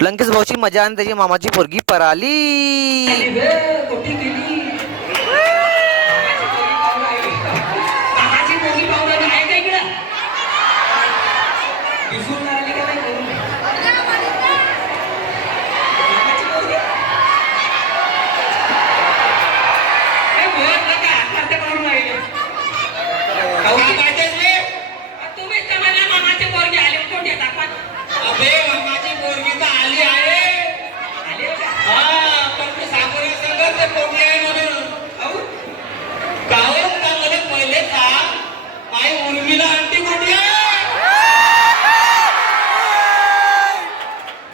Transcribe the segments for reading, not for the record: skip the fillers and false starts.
लंकेश भाऊची मजा आणि त्याची मामाची पोरगी पराली. कुठे गेली मामाची पोरगी पाहू राहिली आहे का इकडं दिसून राहिली का नाही करून मामाची पोरगी ए बोल नका आत्महत्या करून राहिले काय पाहिजेस रे तुम्ही तर मला मामाची पोरगी आली कोणती दाखवा अबे मामाची पोरगी तर आली आहे आली का हां पण मी सागरी संगत ते कोणी आहे म्हणून गावात का मला पहिले सांग माई उर्मिला आंटी कुठे आहे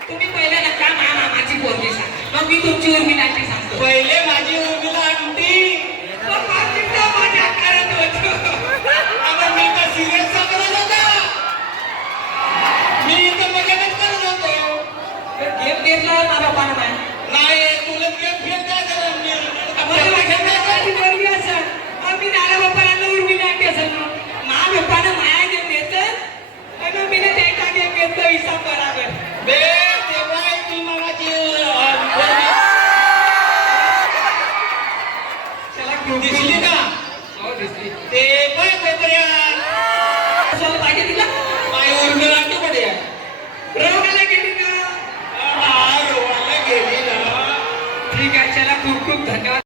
तुम्ही पहिले नका मामाची पोरगी सांगा मग मी तुमची उर्मिला आंटी सांगतो पहिले माझी उर्मिला आंटी मग माझी माझ्या करत होतो आता मी तर सिरियस सांगत होता मी तर मजाकच करत होतो गेम घेतला ना बापानं नाही तुला गेम खेळता जरा मी आपण माझ्यासाठी पोरगी असं आम्ही नाला बापाला उर्मिला आंटी असं मा बापानं माया गेम घेतलं आणि मी त्याचा गेम घेतलं हिसाब बराबर बे तेव्हा ती मामाची चला दिसली का हो दिसली ते पण कोपऱ्या चल पाहिजे तिला माय उर्मिला आंटी कुठे आहे रोगाला गेली ना रोगाला गेली ना ठीक आहे चला खूप खूप धन्यवाद.